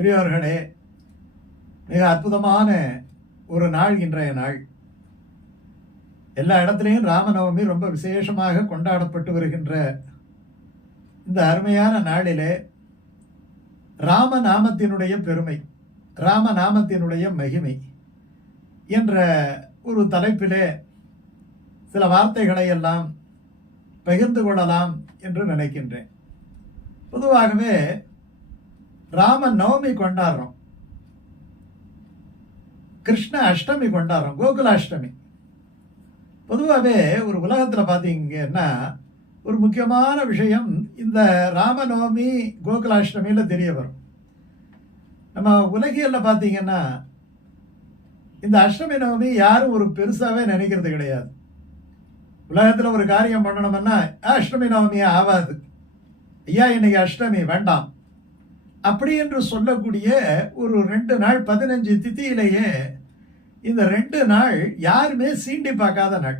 பெரியவர்களே மிக அற்புதமான ஒரு நாள் இன்றைய நாள். எல்லா இடத்துலையும் ராமநவமி ரொம்ப விசேஷமாக கொண்டாடப்பட்டு வருகின்ற இந்த அருமையான நாளிலே ராமநாமத்தினுடைய பெருமை ராமநாமத்தினுடைய மகிமை என்ற ஒரு தலைப்பிலே சில வார்த்தைகளை எல்லாம் பகிர்ந்து கொள்ளலாம் என்று நினைக்கின்றேன். பொதுவாகவே ராம நவமி கொண்டாடுறோம். கிருஷ்ண அஷ்டமி கொண்டாடுறோம். கோகுல அஷ்டமி பொதுவாகவே ஒரு உலகத்தில் பார்த்தீங்கன்னா ஒரு முக்கியமான விஷயம் இந்த ராமநவமி கோகுலாஷ்டமியில் தெரிய வரும். நம்ம உலகியலில் பார்த்தீங்கன்னா இந்த அஷ்டமி நவமி யாரும் ஒரு பெருசாகவே நினைக்கிறது கிடையாது. உலகத்தில் ஒரு காரியம் பண்ணணும்னா அஷ்டமி நவமி ஆகாது. ஐயா இன்னைக்கு அஷ்டமி வேண்டாம். அப்படி என்று சொல்லக்கூடிய ஒரு ரெண்டு நாள் பதினஞ்சு திதியிலேயே இந்த ரெண்டு நாள் யாருமே சீண்டி பார்க்காத நாள்.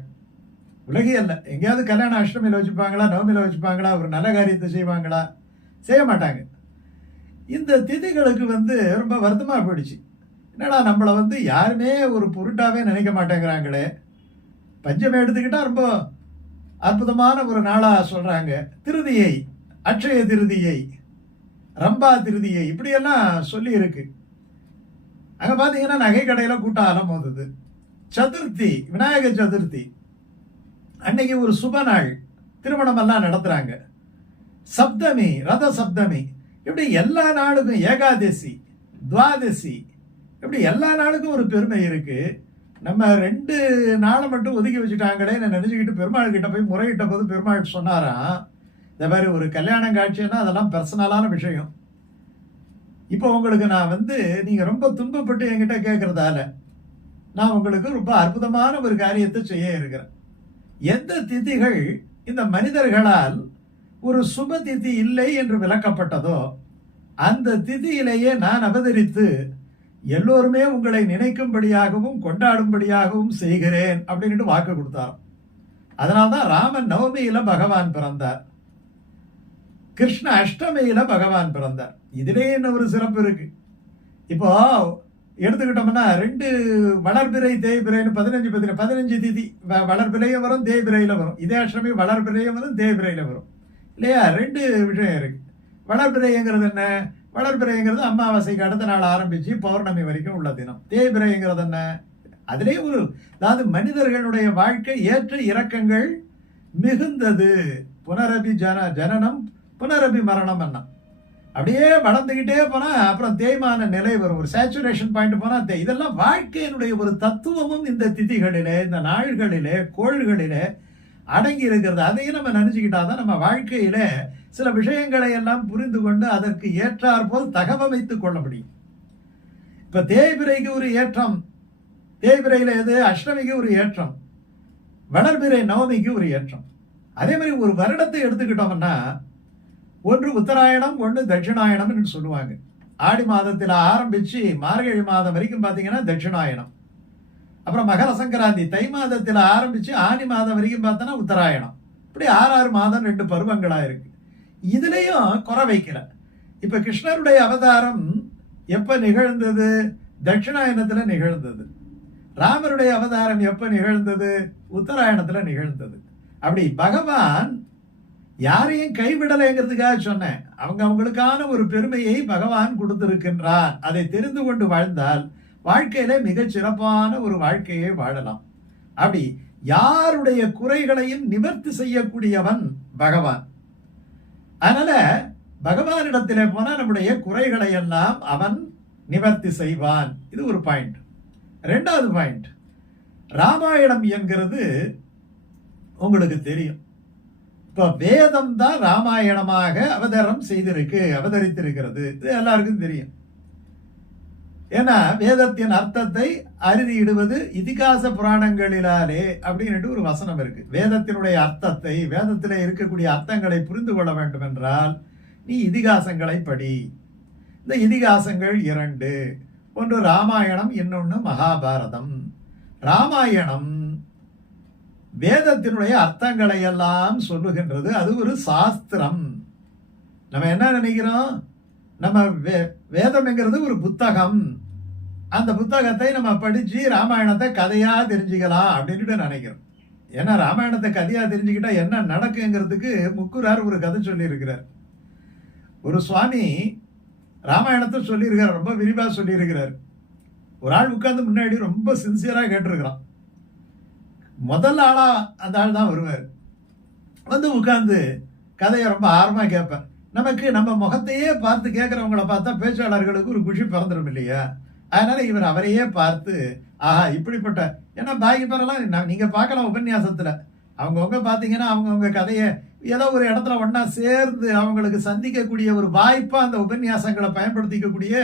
உலகியல்ல எங்கேயாவது கல்யாண அஷ்டமியில் வச்சுப்பாங்களா நவமியில் வச்சுப்பாங்களா ஒரு நல்ல காரியத்தை செய்வாங்களா? செய்ய மாட்டாங்க. இந்த திதிகளுக்கு வந்து ரொம்ப வருத்தமாக போயிடுச்சு. என்னடா நம்மளை வந்து யாருமே ஒரு பொருட்டாகவே நினைக்க மாட்டேங்கிறாங்களே. பஞ்சம் எடுத்துக்கிட்டால் ரொம்ப அற்புதமான ஒரு நாளாக சொல்கிறாங்க திருதியை அட்சய திருதியை. ரம்பா திருதியை இப்படியெல்லாம் சொல்லி இருக்கு அங்கே பார்த்தீங்கன்னா நகை கடையில் கூட்டம் அலமோதுது சதுர்த்தி விநாயக சதுர்த்தி. அன்னைக்கு ஒரு சுப நாள். திருமணம் எல்லாம் சப்தமி ரத சப்தமி. இப்படி எல்லா நாளுக்கும் ஏகாதசி துவாதசி. இப்படி எல்லா நாளுக்கும் ஒரு பெருமை இருக்குது நம்ம ரெண்டு நாளை மட்டும் ஒதுக்கி வச்சுட்டாங்களே நான் நினச்சிக்கிட்டு பெருமாள் கிட்ட போய் முறையிட்ட போது பெருமாள் சொன்னாராம் இந்த மாதிரி ஒரு கல்யாணம் காட்சின்னா அதெல்லாம் பர்சனலான விஷயம். இப்போ உங்களுக்கு நான் வந்து நீங்கள் ரொம்ப துன்பப்பட்டு என்கிட்ட கேட்குறதால நான் உங்களுக்கு ரொம்ப அற்புதமான ஒரு காரியத்தை செய்ய இருக்கிறேன். எந்த திதிகள் இந்த மனிதர்களால் ஒரு சுப திதி இல்லை என்று விளக்கப்பட்டதோ அந்த திதியிலேயே நான் அவதரித்து எல்லோருமே உங்களை நினைக்கும்படியாகவும் கொண்டாடும்படியாகவும் செய்கிறேன் அப்படின்ட்டு வாக்கு கொடுத்தார் அதனால்தான் ராமன் நவமியில பகவான் பிறந்தார். கிருஷ்ண அஷ்டமியில் பகவான் பிறந்தார். இதிலே என்ன ஒரு சிறப்பு இருக்கு? இப்போ எடுத்துக்கிட்டோம்னா ரெண்டு வளர்பிறை தேய்பிரைன்னு பதினஞ்சு பதினஞ்சு பதினஞ்சு திதி வ- வளர்பிறையும் வரும் தேய்பிரையில வரும். இதே அஷ்டமி வளர்பிறையும் வரும் தேய்பிரையில வரும். இல்லையா? ரெண்டு விஷயம் இருக்குது வளர்பிறைங்கிறது என்ன? வளர்பிறைங்கிறது அமாவாசைக்கு அடுத்த நாள் ஆரம்பித்து பௌர்ணமி வரைக்கும் உள்ள தினம். தேய்பிறைங்கிறது என்ன? அதிலே ஒரு அதாவது மனிதர்களுடைய வாழ்க்கை ஏற்ற இறக்கங்கள் மிகுந்தது. புனரபி ஜன ஜனனம் புனரபி மரணம் என்ன? அப்படியே வளர்ந்துக்கிட்டே போனால் அப்புறம் தேய்மான நிலை வரும். ஒரு சேச்சுரேஷன் பாயிண்ட் போனால் தே- இதெல்லாம் வாழ்க்கையினுடைய ஒரு தத்துவமும் இந்த திதிகளிலே இந்த நாள்களிலே கோள்களிலே அடங்கி இருக்கிறது. அதையும் நம்ம நினைச்சுக்கிட்டாதான் நம்ம வாழ்க்கையில் சில விஷயங்களை எல்லாம் புரிந்து கொண்டு அதற்கு ஏற்றாற்போல் தகவமைத்து கொள்ள முடியும். இப்போ தேய்பிரைக்கு ஒரு ஏற்றம் தேய்பிரையில் எது? அஷ்டமிக்கு ஒரு ஏற்றம் வளர்பிரை நவமிக்கு ஒரு ஏற்றம். அதே மாதிரி ஒரு வருடத்தை எடுத்துக்கிட்டோம்னா ஒன்று உத்தராயணம் ஒன்று தட்சிணாயணம்னு சொல்லுவாங்க. ஆடி மாதத்தில் ஆரம்பித்து மார்கழி மாதம் வரைக்கும் பார்த்தீங்கன்னா தட்சிணாயணம். அப்புறம் மகர சங்கராந்தி தை மாதத்தில் ஆரம்பித்து ஆனி மாதம் வரைக்கும் பார்த்தோன்னா உத்தராயணம். இப்படி ஆறு ஆறு மாதம் ரெண்டு பருவங்களாக இருக்குது இதுலேயும் குறை வைக்கல. இப்போ கிருஷ்ணருடைய அவதாரம் எப்போ நிகழ்ந்தது? தட்சிணாயணத்தில் நிகழ்ந்தது. ராமருடைய அவதாரம் எப்போ நிகழ்ந்தது? உத்தராயணத்தில் நிகழ்ந்தது. அப்படி பகவான் யாரையும் கைவிடலைங்கிறதுக்காக சொன்னேன். அவங்க அவங்களுக்கான ஒரு பெருமையை பகவான் கொடுத்திருக்கின்றார். அதை தெரிந்து கொண்டு வாழ்ந்தால் வாழ்க்கையில மிகச் சிறப்பான ஒரு வாழ்க்கையை வாழலாம். அப்படி யாருடைய குறைகளையும் நிவர்த்தி செய்யக்கூடியவன் பகவான். அதனால பகவானிடத்திலே போனால் நம்முடைய குறைகளை எல்லாம் அவன் நிவர்த்தி செய்வான். இது ஒரு பாயிண்ட் ரெண்டாவது பாயிண்ட் ராமாயணம் என்கிறது உங்களுக்கு தெரியும். இப்போ வேதம் தான் ராமாயணமாக அவதாரம் செய்திருக்கு அவதரித்திருக்கிறது. இது எல்லாருக்கும் தெரியும். ஏன்னா வேதத்தின் அர்த்தத்தை அறுதியிடுவது இதிகாச புராணங்களிலாலே அப்படின்ட்டு ஒரு வசனம் இருக்கு. வேதத்தினுடைய அர்த்தத்தை வேதத்தில் இருக்கக்கூடிய அர்த்தங்களை புரிந்து கொள்ள வேண்டும் என்றால் நீ இதிகாசங்களை படி. இந்த இதிகாசங்கள் இரண்டு. ஒன்று ராமாயணம் இன்னொன்று மகாபாரதம். ராமாயணம் வேதத்தினுடைய அர்த்தங்களை எல்லாம் சொல்லுகின்றது. அது ஒரு சாஸ்திரம். நம்ம என்ன நினைக்கிறோம்? நம்ம வே வேதம்ங்கிறது ஒரு புத்தகம். அந்த புத்தகத்தை நம்ம படித்து ராமாயணத்தை கதையாக தெரிஞ்சுக்கலாம் அப்படின்ட்டு நினைக்கிறோம். ஏன்னா ராமாயணத்தை கதையாக தெரிஞ்சுக்கிட்டா என்ன நடக்குங்கிறதுக்கு முக்குரார் ஒரு கதை சொல்லியிருக்கிறார். ஒரு சுவாமி ராமாயணத்தை சொல்லியிருக்கிறார் ரொம்ப விரிவாக சொல்லியிருக்கிறார். ஒரு ஆள் உட்காந்து முன்னாடி ரொம்ப சின்சியராக கேட்டிருக்கிறான். முதல் ஆளாக அந்த ஆள் தான் வருவார். வந்து உட்காந்து கதையை ரொம்ப ஆர்வமாக கேட்பேன். நமக்கு நம்ம முகத்தையே பார்த்து கேட்குறவங்கள பார்த்தா பேச்சாளர்களுக்கு ஒரு குஷி பிறந்துடும் இல்லையா? அதனால் இவர் அவரையே பார்த்து ஆஹா இப்படிப்பட்ட ஏன்னா பாக்கி பேரெல்லாம் நான் நீங்கள் பார்க்கலாம் உபன்யாசத்தில். அவங்கவுங்க பார்த்தீங்கன்னா அவங்கவுங்க கதையை ஏதோ ஒரு இடத்துல ஒன்றா சேர்ந்து அவங்களுக்கு சந்திக்கக்கூடிய ஒரு வாய்ப்பாக அந்த உபன்யாசங்களை பயன்படுத்திக்கக்கூடிய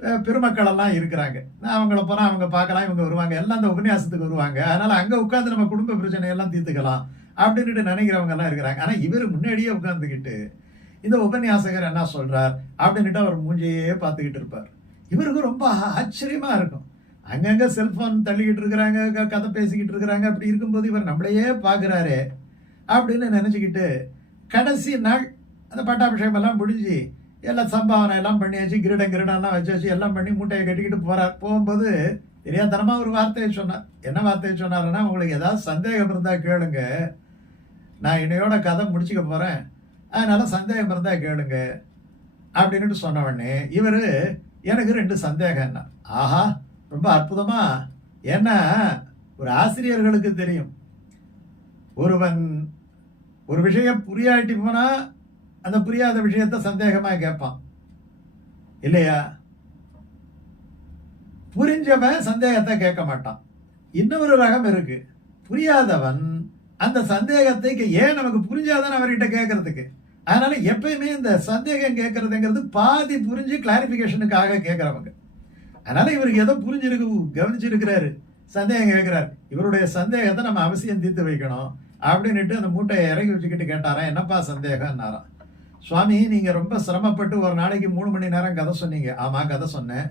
பெருமக்கள் எல்லாம் இருக்கிறாங்க. நான் அவங்கள போனால் அவங்க பார்க்கலாம் இவங்க வருவாங்க. எல்லாம் அந்த உபன்யாசத்துக்கு வருவாங்க. அதனால் அங்கே உட்காந்து நம்ம குடும்ப பிரச்சனையெல்லாம் தீர்த்துக்கலாம் அப்படின்ட்டு நினைக்கிறவங்க எல்லாம் இருக்கிறாங்க. ஆனால் இவர் முன்னாடியே உட்காந்துக்கிட்டு இந்த உபன்யாசகர் என்ன சொல்கிறார் அப்படின்னுட்டு அவர் மூஞ்சியே பார்த்துக்கிட்டு இருப்பார். இவருக்கு ரொம்ப ஆச்சரியமாக இருக்கும். அங்கங்கே செல்ஃபோன் தள்ளிக்கிட்டு இருக்கிறாங்க க- கதை பேசிக்கிட்டு இருக்கிறாங்க. அப்படி இருக்கும்போது இவர் நம்மளையே பார்க்குறாரு அப்படின்னு நினச்சிக்கிட்டு கடைசி நாள் அந்த பட்டாபிஷேகம் எல்லாம் முடிஞ்சு எல்லாம் சம்பாவனை எல்லாம் பண்ணியாச்சு கிரீடம் கிரீடம்லாம் வச்சாச்சு எல்லாம் பண்ணி மூட்டையை கட்டிக்கிட்டு போகிறார் போகும்போது தெரியாதனமாக ஒரு வார்த்தையை சொன்னார். என்ன வார்த்தையை சொன்னாருன்னா உங்களுக்கு ஏதாவது சந்தேகம் இருந்தால் கேளுங்க. நான் இன்னையோட கதை முடிச்சுக்க போகிறேன் அதனால் சந்தேகம் இருந்தால் கேளுங்க. அப்படின்னுட்டு சொன்ன உடனே எனக்கு ரெண்டு சந்தேகம் என்ன ஆஹா ரொம்ப அற்புதமாக ஏன்னா ஒரு ஆசிரியர்களுக்கு தெரியும். ஒருவன் ஒரு விஷயம் புரியாட்டி போனால் அந்த புரியாத விஷயத்த சந்தேகமாக கேட்பான். இல்லையா? புரிஞ்சவன் சந்தேகத்தை கேட்க மாட்டான். இன்னொரு ரகம் இருக்கு. புரியாதவன் அந்த சந்தேகத்தை ஏன் நமக்கு புரிஞ்சாதான் அவர்கிட்ட கேட்கறதுக்கு? அதனால எப்பயுமே இந்த சந்தேகம் கேட்கறதுங்கிறது பாதி புரிஞ்சு கிளாரிபிகேஷனுக்காக கேட்குறவங்க. அதனால இவருக்கு ஏதோ புரிஞ்சிருக்கு கவனிச்சிருக்கிறாரு சந்தேகம் கேட்குறாரு. இவருடைய சந்தேகத்தை நம்ம அவசியம் தீர்த்து வைக்கணும். அப்படின்னுட்டு அந்த மூட்டையை இறங்கி வச்சுக்கிட்டு கேட்டாராம். என்னப்பா சந்தேகம்னாராம். சுவாமி நீங்கள் ரொம்ப சிரமப்பட்டு ஒரு நாளைக்கு மூணு மணி நேரம் கதை சொன்னீங்க. ஆமாம் கதை சொன்னேன்.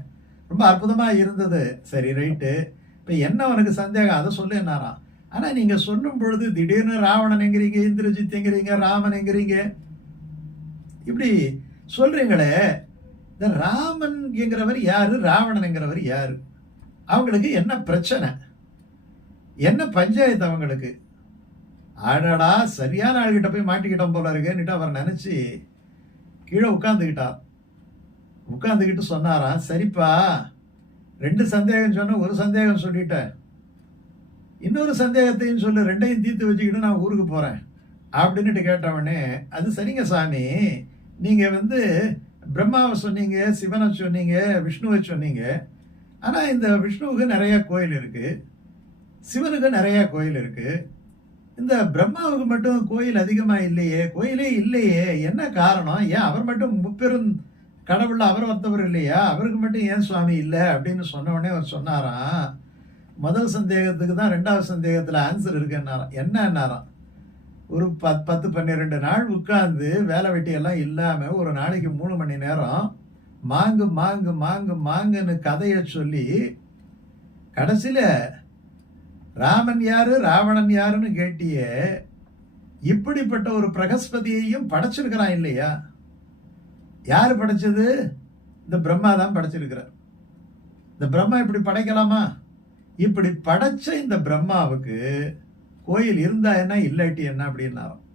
ரொம்ப அற்புதமாக இருந்தது. சரி ரைட்டு. இப்போ என்ன உனக்கு சந்தேகம்? அதை சொல்லு என்னாராம். ஆனால் நீங்கள் சொல்லும் பொழுது திடீர்னு ராவணன் எங்கிறீங்க இந்திரஜித் எங்கிறீங்க ராமன் எங்கிறீங்க இப்படி சொல்கிறீங்களே இந்த ராமன் என்கிறவர் யார்? ராவணன் என்கிறவர் யார்? அவங்களுக்கு என்ன பிரச்சனை? என்ன பஞ்சாயத்து அவங்களுக்கு? ஆடாடா சரியான ஆள்கிட்ட போய் மாட்டிக்கிட்டோம் போல இருக்கேன்னுட்டு அவர் நினச்சி கீழே உட்காந்துக்கிட்டா உட்காந்துக்கிட்டு சொன்னாராம் சரிப்பா ரெண்டு சந்தேகம் சொன்ன ஒரு சந்தேகம் சொல்லிட்டேன் இன்னொரு சந்தேகத்தையும் சொல்லு ரெண்டையும் தீர்த்து வச்சுக்கிட்டு நான் ஊருக்கு போகிறேன் அப்படின்னுட்டு கேட்டவனே அது சரிங்க சாமி நீங்கள் வந்து பிரம்மாவை சொன்னீங்க சிவனை சொன்னீங்க விஷ்ணுவை சொன்னீங்க. ஆனால் இந்த விஷ்ணுவுக்கு நிறையா கோயில் இருக்குது சிவனுக்கு நிறையா கோயில் இருக்குது இந்த பிரம்மாவுக்கு மட்டும் கோயில் அதிகமாக இல்லையே? கோயிலே இல்லையே. என்ன காரணம்? ஏன் அவர் மட்டும் முப்பெரும் கடவுளில் அவர் வந்தவர் இல்லையா? அவருக்கு மட்டும் ஏன் சுவாமி இல்லை? அப்படின்னு சொன்ன அவர் சொன்னாராம். முதல் சந்தேகத்துக்கு தான் ரெண்டாவது சந்தேகத்தில் ஆன்சர் இருக்குன்னாராம். என்னன்னாராம்? ஒரு பத் பத்து பன்னிரெண்டு நாள் உட்கார்ந்து வேலை வெட்டியெல்லாம் இல்லாமல் ஒரு நாளைக்கு மூணு மணி நேரம் மாங்கு மாங்கு மாங்கு மாங்குன்னு கதையை சொல்லி கடைசியில் ராமன் யாரு ராவணன் யாருன்னு கேட்டியே இப்படிப்பட்ட ஒரு பிரகஸ்பதியையும் படைச்சிருக்கிறான் இல்லையா? யார் படைச்சது? இந்த பிரம்மா தான் படைச்சிருக்கிறார். இந்த பிரம்மா இப்படி படைக்கலாமா? இப்படி படைச்ச இந்த பிரம்மாவுக்கு கோயில் இருந்தா என்ன இல்லாட்டி என்ன அப்படின்னாரோ